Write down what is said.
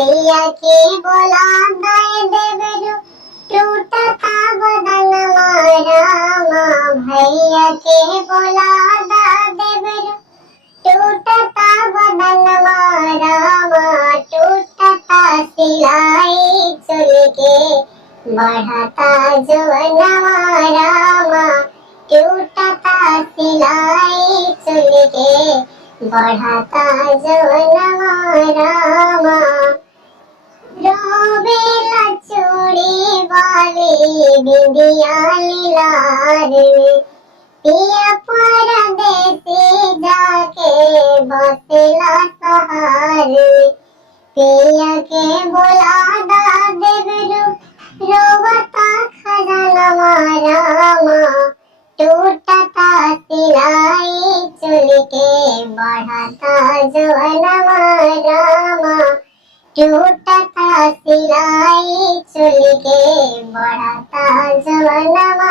भैया के बोला दाए देवरू टूटता बदन रामा। भैया के बोला दा देवरू टूटता बदन रामा। टूटता सिलाई चुल के बढ़ता जवनवा रामा। टूटता सिलाई चुल के बढ़ता जवनवा रामा। रोबेला चूड़ी वाली बिंदिया लार में पिया परदेसी जाके बसेला सहार में। पिया के बोला दा देवरू रोबता खजानवा रामा। टूटता सिलाई चुल के बढ़ता जवनवा रामा। टूटता सिलाई चुल के बढ़ता जवनवा